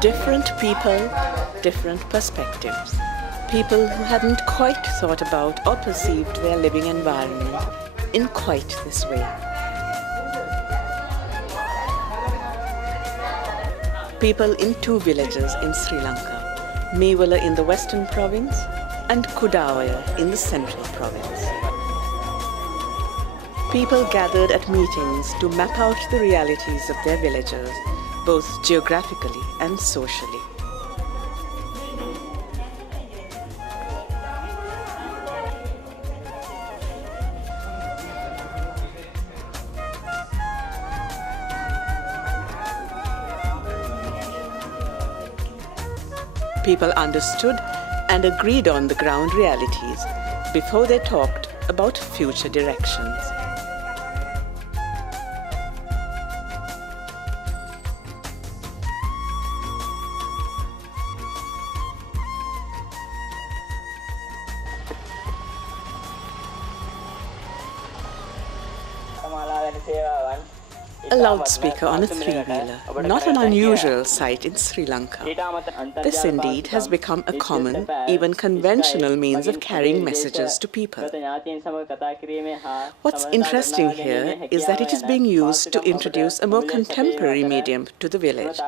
Different people, different perspectives. People who hadn't quite thought about or perceived their living environment in quite this way. People in two villages in Sri Lanka, Mewala in the western province and Kudawaya in the central province. People gathered at meetings to map out the realities of their villages, both geographically and socially. People understood and agreed on the ground realities before they talked about future directions. A loudspeaker on a three-wheeler, not an unusual sight in Sri Lanka. This indeed has become a common, even conventional means of carrying messages to people. What's interesting here is that it is being used to introduce a more contemporary medium to the village.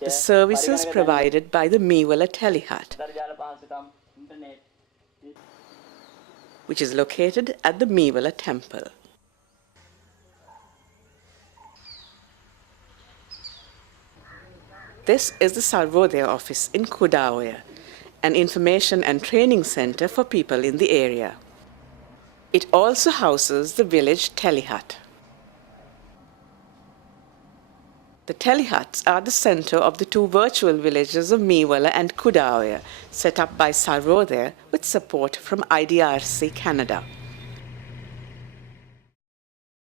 The services provided by the Mewala Telehut, which is located at the Mewala temple. This is the Sarvodaya office in Kudawaya, an information and training center for people in the area. It also houses the village Telehut. The Telehuts are the center of the two virtual villages of Mewala and Kudawaya, set up by Sarvodaya with support from IDRC Canada.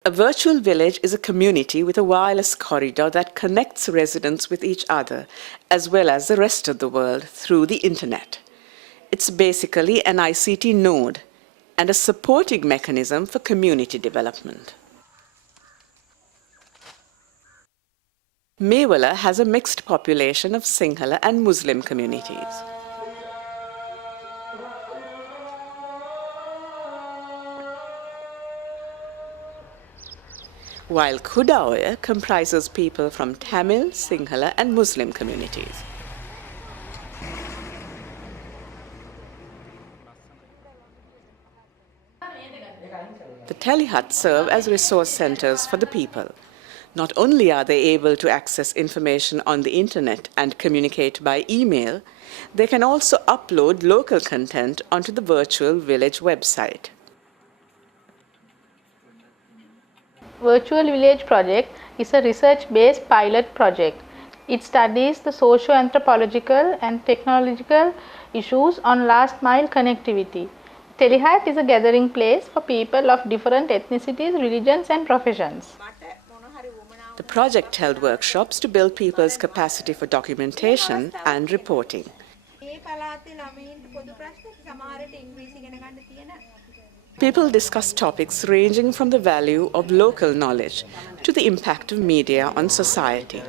A virtual village is a community with a wireless corridor that connects residents with each other, as well as the rest of the world, through the internet. It's basically an ICT node and a supporting mechanism for community development. Mewala has a mixed population of Sinhala and Muslim communities. While Kudawaya comprises people from Tamil, Sinhala and Muslim communities. The Telehuts serve as resource centers for the people. Not only are they able to access information on the internet and communicate by email, they can also upload local content onto the virtual village website. Virtual Village Project is a research-based pilot project. It studies the socio-anthropological and technological issues on last-mile connectivity. Telehut is a gathering place for people of different ethnicities, religions and professions. The project held workshops to build people's capacity for documentation and reporting. People discussed topics ranging from the value of local knowledge to the impact of media on society.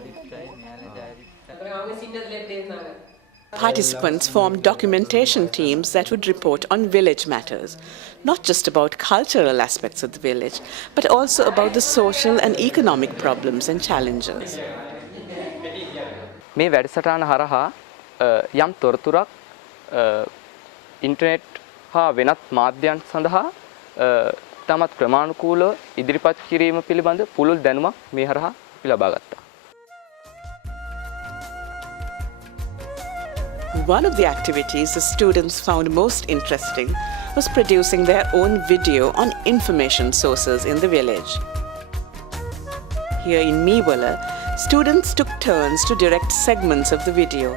Participants formed documentation teams that would report on village matters, not just about cultural aspects of the village, but also about the social and economic problems and challenges. මේ වැඩසටහන හරහා යම් තොරතුරක් internet හා වෙනත් මාධ්‍යයන් සඳහා තමත් ක්‍රමානුකූලව ඉදිරිපත් කිරීම පිළිබඳ පුළුල් දැනුමක් මේ හරහා අපි ලබා ගත්තා. One of the activities the students found most interesting was producing their own video on information sources in the village. Here in Mewala, students took turns to direct segments of the video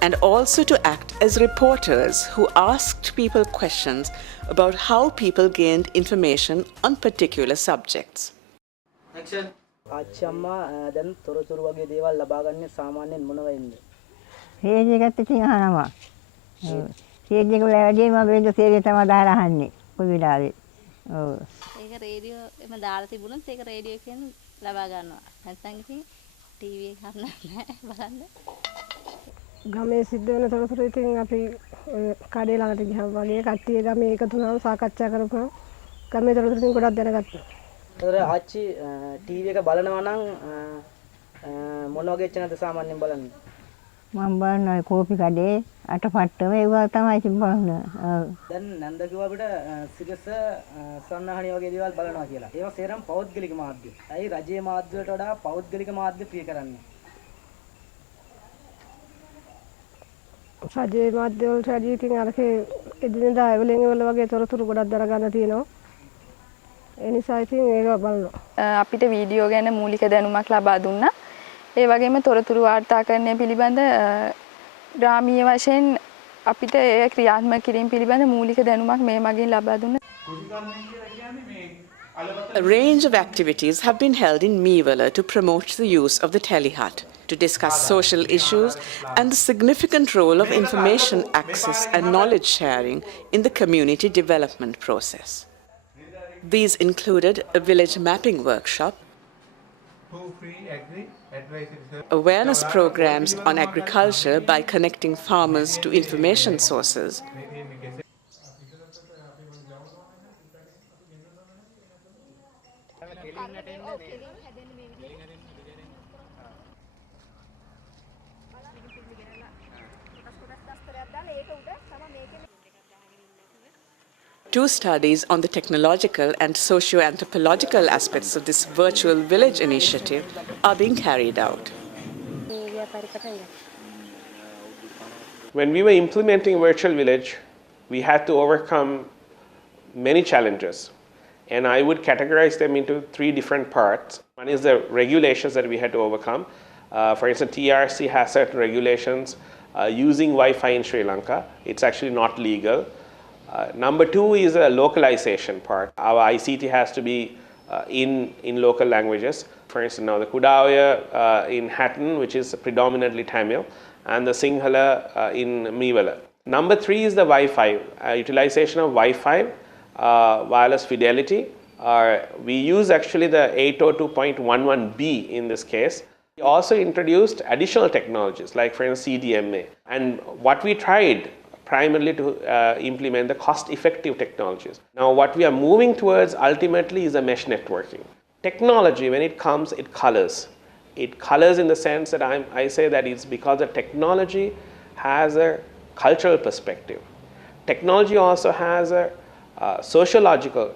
and also to act as reporters who asked people questions about how people gained information on particular subjects. Action. ආච්චම්මා දැන් තොරතුරු වගේ දේවල් ලබා ගන්න සාමාන්‍යයෙන් මොන වෙන්නේ? Radio එකත් ඉතින් අහනවා. රේඩියෝ එක වැඩිම මම රේඩියෝ සේවය තමයි දාලා අහන්නේ කොයි වෙලාවෙ. ඔව්. ඒක රේඩියෝ එම දාලා තිබුණොත් ඒක රේඩියෝ එකෙන් ලබා ගන්නවා. නැත්නම් ඉතින් ටීවී එකක් නැහැ බලන්න. ගමේ සිද්ධ වෙන තොරතුරු ඉතින් අපි කඩේ ළඟට ගියාම වගේ කට්ටිය ගමේ එකතු වුණාම සාකච්ඡා කරපුවාම ගමේ තොරතුරු ඉතින් ගොඩක් දැනගත්තා. ඒතර ආච්චි ටීවී එක බලනවා නම් මොන වගේ channel සාමාන්‍යයෙන් බලන්නේ? මම බලනවා කෝපි කඩේ අටපට්ටම ඒවා තමයි ඉතින් බලන්නේ. ඔව්. දැන් නන්ද කිව්වා අපිට සිරස සන්නහණි වගේ දේවල් බලනවා කියලා. ඒවා සේරම පෞද්ගලික මාධ්‍ය. ඇයි රජයේ මාධ්‍ය වලට වඩා පෞද්ගලික මාධ්‍ය ප්‍රිය කරන්නේ? රජයේ මාධ්‍ය වලට වැඩි ඉතින් අරකේ එදිනෙදා එවලෙන් වගේ තොරතුරු ගොඩක් දරගන්න තියෙනවා. ඒ නිසා ඉතින් ඒවා බලනවා. අපිට වීඩියෝ ගැන මූලික දැනුමක් ලබා දුන්නා. ඒ වගේම තොරතුරු වාර්තාකරණය පිළිබඳ ග්‍රාමීය වශයෙන් අපිට ඒ ක්‍රියාත්මක කිරීම පිළිබඳ මූලික දැනුමක් මේ මගින් ලබා දුන්නා. A range of activities have been held in Meewala to promote the use of the telehut, to discuss social issues and the significant role of information access and knowledge sharing in the community development process. These included a village mapping workshop, awareness programs on agriculture by connecting farmers to information sources, two studies on the technological and socio-anthropological aspects of this virtual village initiative are being carried out. When we were implementing Virtual Village, we had to overcome many challenges. And I would categorize them into three different parts. One is the regulations that we had to overcome. For instance, TRC has certain regulations using Wi-Fi in Sri Lanka. It's actually not legal. Number two is a localization part. Our ICT has to be in local languages. For instance, now the Kudaya in Hatton, which is predominantly Tamil, and the Sinhala in Meewala. Number three is the Wi-Fi, utilization of Wi-Fi, wireless fidelity. We use actually the 802.11b in this case. We also introduced additional technologies like for instance CDMA. And what we tried primarily to implement the cost-effective technologies. Now what we are moving towards ultimately is a mesh networking. Technology, when it comes, it colors. It colors in the sense that I say that it's because the technology has a cultural perspective. Technology also has a sociological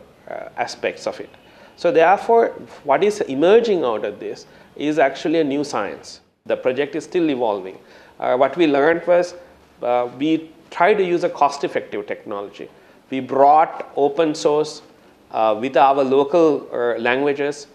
aspects of it. So therefore, what is emerging out of this is actually a new science. The project is still evolving. What we learned was we tried to use a cost-effective technology. We brought open source with our local languages,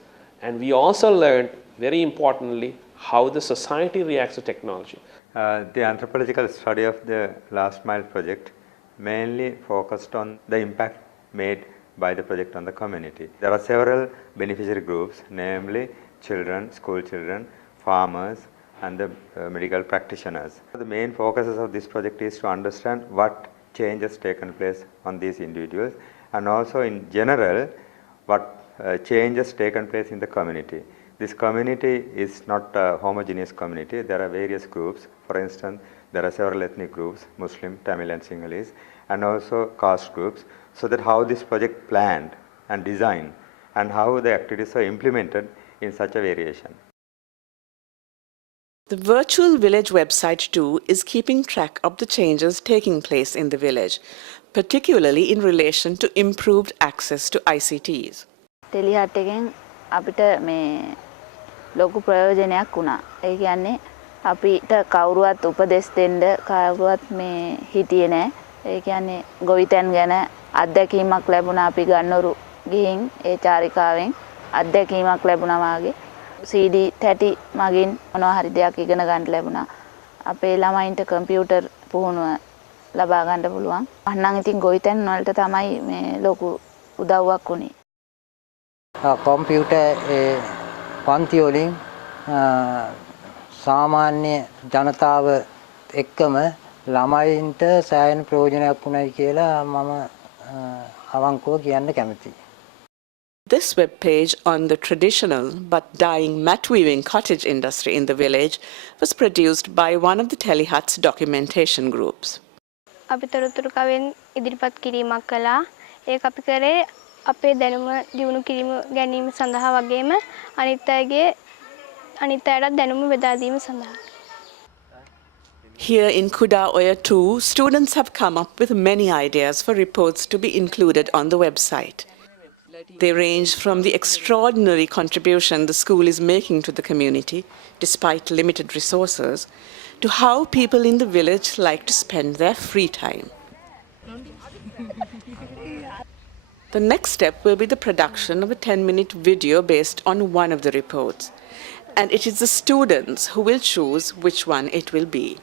and we also learned, very importantly, how the society reacts to technology. The anthropological study of the Last Mile project mainly focused on the impact made by the project on the community. There are several beneficiary groups, namely children, school children, farmers, and the medical practitioners. The main focuses of this project is to understand what changes taken place on these individuals, and also in general what changes taken place in the community. This community is not a homogeneous community. There are various groups. For instance, there are several ethnic groups, Muslim, Tamil and Sinhalese, and also caste groups, so that how this project planned and designed and how the activities are implemented in such a variation. The Virtual Village website too is keeping track of the changes taking place in the village, particularly in relation to improved access to ICTs. ටෙලිහට් එකෙන් අපිට මේ ලොකු ප්‍රයෝජනයක් වුණා. ඒ කියන්නේ අපිට කවුරුවත් උපදෙස් දෙන්න කවුරුවත් මේ හිටියේ නැහැ. ඒ කියන්නේ ගොවිතැන් ගැන අත්දැකීමක් ලැබුණා අපි ගන්නොරු ගිහින් ඒ චාරිකාවෙන් අත්දැකීමක් ලැබුණා වාගේ. CD තැටි මගින් මොනවා හරි දෙයක් ඉගෙන ගන්න ලැබුණා. අපේ ළමයින්ට කම්පියුටර් පුහුණුව ලබා ගන්න පුළුවන්. අන්නම් ඉතින් ගොවිතැන් වලට තමයි මේ ලොකු උදව්වක් උනේ. කම්පියුටර් පන්ති වලින් සාමාන්‍ය ජනතාව එක්කම ළමයින්ට සෑහෙන ප්‍රයෝජනයක් වුණයි කියලා මම අවංකව කියන්න කැමතියි. This webpage on the traditional but dying mat weaving cottage industry in the village was produced by one of the Telehut's documentation groups. අපි තොරතුරු කවෙන් ඉදිරිපත් කිරීමක් කළා. ඒක අපි කරේ අපේ දැනුම දියුණු කිරීම ගැනීම සඳහා වගේම අනිත් අයටත් දැනුම බෙදා දීම සඳහා. Here in Kuda Oya too, students have come up with many ideas for reports to be included on the website. They range from the extraordinary contribution the school is making to the community, despite limited resources, to how people in the village like to spend their free time. The next step will be the production of a 10-minute video based on one of the reports, and it is the students who will choose which one it will be.